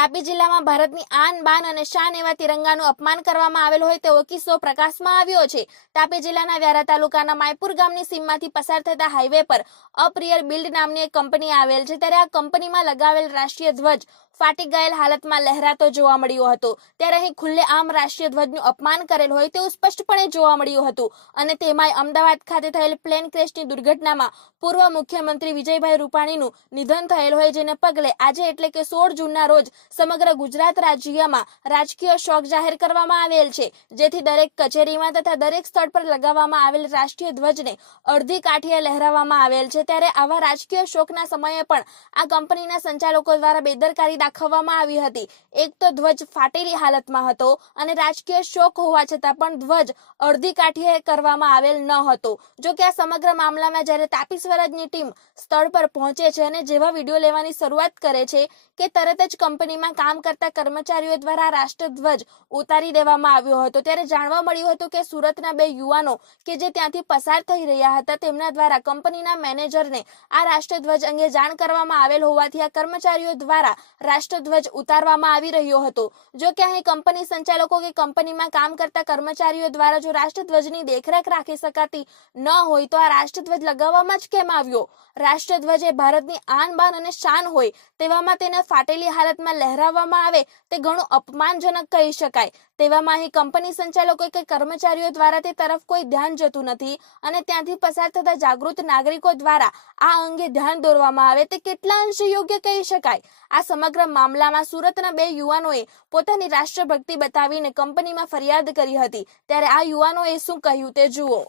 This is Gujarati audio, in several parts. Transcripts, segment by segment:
તાપી જિલ્લામાં ભારતની આન બાન અને શાન એવા તિરંગાનું અપમાન કરવામાં આવેલ હોય તેવો કિસ્સો પ્રકાશમાં આવ્યો છે। તાપી જિલ્લાના વ્યારા તાલુકાના માયપુર ગામની સીમમાંથી પસાર થતા હાઈવે પર અપ્રિયર બિલ્ડ નામની એક કંપની આવેલ છે, ત્યારે આ કંપનીમાં લગાવેલ રાષ્ટ્રીય ધ્વજ ફાટી ગયેલ હાલતમાં લહેરાતો જોવા મળ્યો હતો। ત્યારે અહીં ખુલ્લેઆમ રાષ્ટ્રીય ધ્વજનું અપમાન કરેલ હોય તેવું સ્પષ્ટપણે જોવા મળ્યું હતું અને તેમાંય અમદાવાદ ખાતે થયેલ પ્લેન ક્રેશની દુર્ઘટનામાં પૂર્વ મુખ્યમંત્રી વિજયભાઈ રૂપાણીનું નિધન થયેલ હોય, જેને પગલે આજે એટલે કે 16 જૂનના રોજ સમગ્ર ગુજરાત રાજ્યમાં રાજકીય શોક જાહેર કરવામાં આવેલ છે, જેથી દરેક કચેરીમાં તથા દરેક સ્થળ પર લગાવવામાં આવેલ રાષ્ટ્રીય ધ્વજને અડધી કાઠીએ લહેરાવવામાં આવેલ છે। ત્યારે આવા રાજકીય શોકના સમયે પણ આ કંપનીના સંચાલકો દ્વારા બેદરકારી દાખવવામાં આવી હતી। એક તો ધ્વજ ફાટેલી હાલતમાં હતો અને રાજકીય શોક હોવા છતાં પણ ધ્વજ અડધી કાઠીએ કરવામાં આવેલ ન હતો। જો કે આ સમગ્ર મામલામાં જ્યારે તાપી સ્વરાજની ટીમ સ્થળ પર પહોંચે છે અને જેવા વિડીયો લેવાની શરૂઆત કરે છે કે તરત જ કંપનીમાં કામ કરતા કર્મચારીઓ દ્વારા રાષ્ટ્રધ્વજ ઉતારી દેવામાં આવ્યો હતો। ત્યારે જાણવા મળ્યું હતું કે સુરતના 2 યુવાનો કે જે ત્યાંથી પસાર થઈ રહ્યા હતા તેમના દ્વારા કંપનીના મેનેજરને આ રાષ્ટ્રધ્વજ અંગે જાણ કરવામાં આવેલ હોવાથી આ કર્મચારીઓ દ્વારા રાષ્ટ્રધ્વજ ઉતારવામાં આવી રહ્યો હતો। જો કે અહીં કંપની સંચાલકો કે કંપનીમાં કામ કરતા કર્મચારીઓ દ્વારા જો રાષ્ટ્રધ્વજની દેખરેખ રાખી શકાતી ન હોય તો આ રાષ્ટ્રધ્વજ લગાવવામાં જ કેમ આવ્યો? રાષ્ટ્રધ્વજ એ ભારતની આન બાન અને શાન હોય તેવામાં તેને ફાટેલી હાલતમાં લહેરાવવામાં આવે તે ઘણું અપમાનજનક કહી શકાય। તેવામાં અહીં કંપની સંચાલકો કે કર્મચારીઓ દ્વારા તે તરફ કોઈ ધ્યાન જતું નથી અને ત્યાંથી પસાર થતા જાગૃત નાગરિકો દ્વારા આ અંગે ધ્યાન દોરવામાં આવે તે કેટલા અંશે યોગ્ય કહી શકાય? આ સમગ્ર મામલામાં સુરતના 2 યુવાનોએ પોતાની રાષ્ટ્રભક્તિ બતાવીને કંપનીમાં ફરિયાદ કરી હતી। ત્યારે આ યુવાનોએ શું કહ્યું તે જુઓ।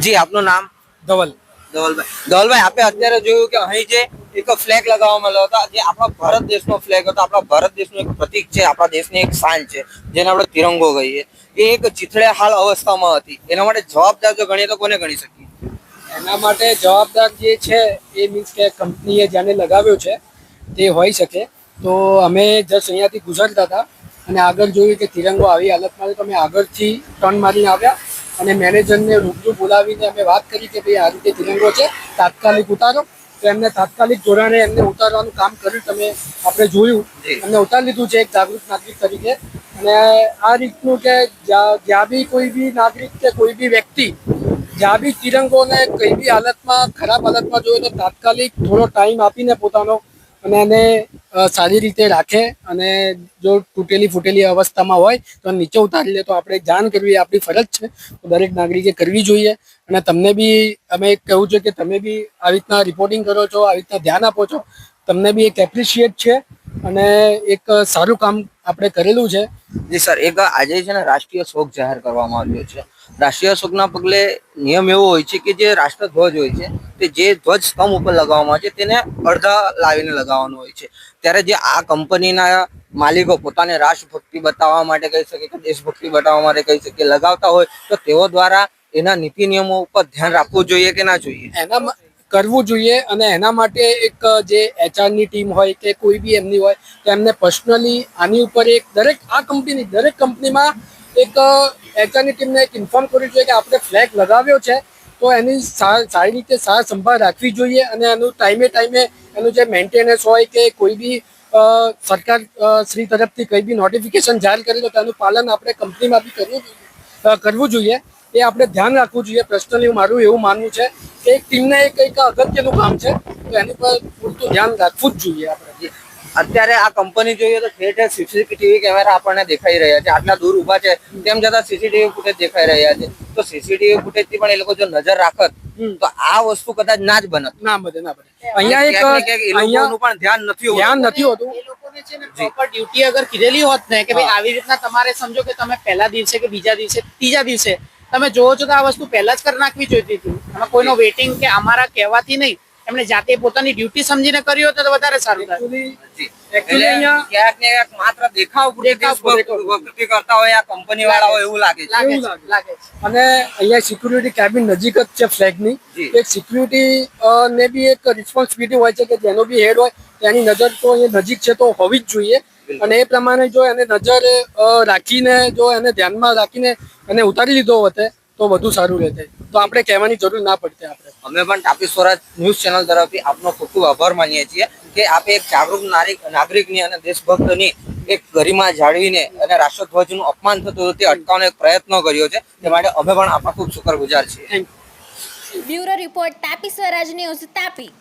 જી, આપનું નામ? ધવલભાઈ, આપે અત્યારે જોયું કે અહીં જે એક ફ્લેગ લગાવવામાં આવ્યો હતો, જે આપણા ભારત દેશનો ફ્લેગ હતો, આપણા ભારત દેશનું એક પ્રતીક છે, આપણા દેશની એક શાન છે, જેને આપણે તિરંગો કહીએ, એ એક ચીથડે હાલ અવસ્થામાં હતી। એના માટે જવાબદાર જો ગણીએ તો કોને ગણી શકીએ? એના માટે જવાબદાર જે છે એ મીન્સ કે કંપનીએ જેને લગાવ્યો છે તે હોઈ શકે। તો અમે જસ્ટ અહીંયાથી ગુજરતા હતા અને આગળ જોયું કે તિરંગો આવી હાલતમાં તો અમે આગળથી ટર્ન મારીને આવ્યા અને મેનેજરને રૂબરૂ બોલાવીને અમે વાત કરી કે ભાઈ આ રીતે તિરંગો છે, તાત્કાલિક ઉતારો। તો એમને તાત્કાલિક ધોરણે એમને ઉતારવાનું કામ કર્યું, તમે આપણે જોયું, એમને ઉતારી લીધું છે એક જાગૃત નાગરિક તરીકે। અને આ રીતનું કે જ્યાં બી કોઈ બી નાગરિક કે કોઈ બી વ્યક્તિ જ્યાં બી તિરંગોને કઈ બી હાલતમાં ખરાબ હાલતમાં જોયો તો તાત્કાલિક થોડો ટાઈમ આપીને પોતાનો અને એને સારી રીતે રાખે અને જો તૂટેલી ફૂટેલી અવસ્થામાં હોય તો નીચે ઉતારી લે। તો આપણે જાણ કરવી આપણી ફરજ છે, તો દરેક નાગરિકે કરવી જોઈએ। અને તમને બી અમે કહું છું કે તમે બી આવી રીતના રિપોર્ટિંગ કરો છો, આવી રીતના ધ્યાન આપો છો, તમને બી એક એપ્રિશિએટ છે અને એક સારું કામ આપણે કરેલું છે। જી સર, એક આજે છે ને રાષ્ટ્રીય શોક જાહેર કરવામાં આવ્યો છે। રાષ્ટ્રીય શોકના પગલે નિયમ એવો હોય છે કે જે રાષ્ટ્રધ્વજ હોય છે તે જે ધ્વજ સ્તંભ ઉપર લગાવવામાં આવે છે તેને અડધા લાવીને લગાવવાનું હોય છે। ત્યારે જે આ કંપનીના માલિકો પોતાને રાષ્ટ્રભક્તિ બતાવવા માટે કહી શકે કે દેશભક્તિ બતાવવા માટે કહી શકે લગાવતા હોય તો તેઓ દ્વારા એના નીતિ નિયમો ઉપર ધ્યાન રાખવું જોઈએ કે ના જોઈએ? એના કરવું જોઈએ અને એના માટે એક જે એચઆરની ટીમ હોય કે કોઈ બી એમની હોય તો એમને પર્સનલી આની ઉપર એક દરેક કંપનીમાં એક એચઆરની ટીમને એક ઇન્ફોર્મ કરવું જોઈએ કે આપણે ફ્લેગ લગાવ્યો છે તો એની સારી રીતે સાર સંભાળ રાખવી જોઈએ અને એનું ટાઈમે એનું જે મેન્ટેનન્સ હોય કે કોઈ બી સરકાર શ્રી તરફથી કંઈ બી નોટિફિકેશન જાહેર કરે તો તેનું પાલન આપણે કંપનીમાં બી કરવું જોઈએ। એ આપણે ધ્યાન રાખવું જોઈએ। પર્સનલી મારું એવું માનવું છે કે એક ટીમને એક અગત્યનું કામ છે તો એની પર પૂરતું ધ્યાન રાખવું જ જોઈએ આપણે। અત્યારે આ કંપની જોઈએ તો ઠેર ઠેર સીસીટીવી કેમેરા આપણને દેખાઈ રહ્યા છે, આટલા દૂર ઉભા છે તેમ છતાં સીસીટીવી ફૂટેજ દેખાઈ રહ્યા છે। તો સીસીટીવી ફૂટેજ થી પણ એ લોકો જો નજર રાખત તો આ વસ્તુ કદાચ ના જ બનત। ના બને અહીંયા પણ ધ્યાન નથી હોતું। એ લોકોને છે ને પ્રોપર ડ્યુટી અગર કીધેલી હોત ને કે ભાઈ આવી રીતના તમારે સમજો કે તમે પહેલા દિવસે કે બીજા દિવસે ત્રીજા દિવસે તમે જોવો છો તો આ વસ્તુ પહેલા જ કરી નાખવી જોઈતી હતી। એમાં કોઈનો વેટિંગ કે અમારા કહેવાથી નહીં, એમને જાતે પોતાની ડ્યુટી સમજીને કર્યો તો વધારે સારું થાય। ક્યાંક ને ક્યાંક માત્ર દેખાવ પૂરતી કરતા હોય આ કંપની વાળા હોય એવું લાગે છે। અને અહીંયા સિક્યુરિટી કેબિન નજીક જ છે ફ્લેગની, એક સિક્યુરિટી ને બી એક રિસ્પોન્સિબિલિટી હોય છે કે જેનો બી હેડ હોય તેની નજર તો અહીંયા નજીક છે તો હોવી જ જોઈએ અને એ પ્રમાણે જો એને નજર રાખીને જો એને ધ્યાનમાં રાખીને એને ઉતારી લીધો હોત તો વધુ સારું રહેતે, તો આપણે કહેવાની જરૂર ના પડતે। આપણે અમે પણ તાપી સ્વરાજ ન્યૂઝ ચેનલ તરફથી આપનો ખૂબ ખૂબ આભાર માનીએ છીએ કે આપે એક જાગૃત નાગરિકની અને દેશભક્તની એક ગરિમા જાળવીને અને રાષ્ટ્રધ્વજનું અપમાન થતું હતું તે અટકાવવાનો એક પ્રયત્ન કર્યો છે. તે માટે અમે પણ આપણા ખૂબ શુક્રગુજાર છીએ. બ્યુરો રિપોર્ટ તાપી સ્વરાજ ન્યૂઝ તાપી.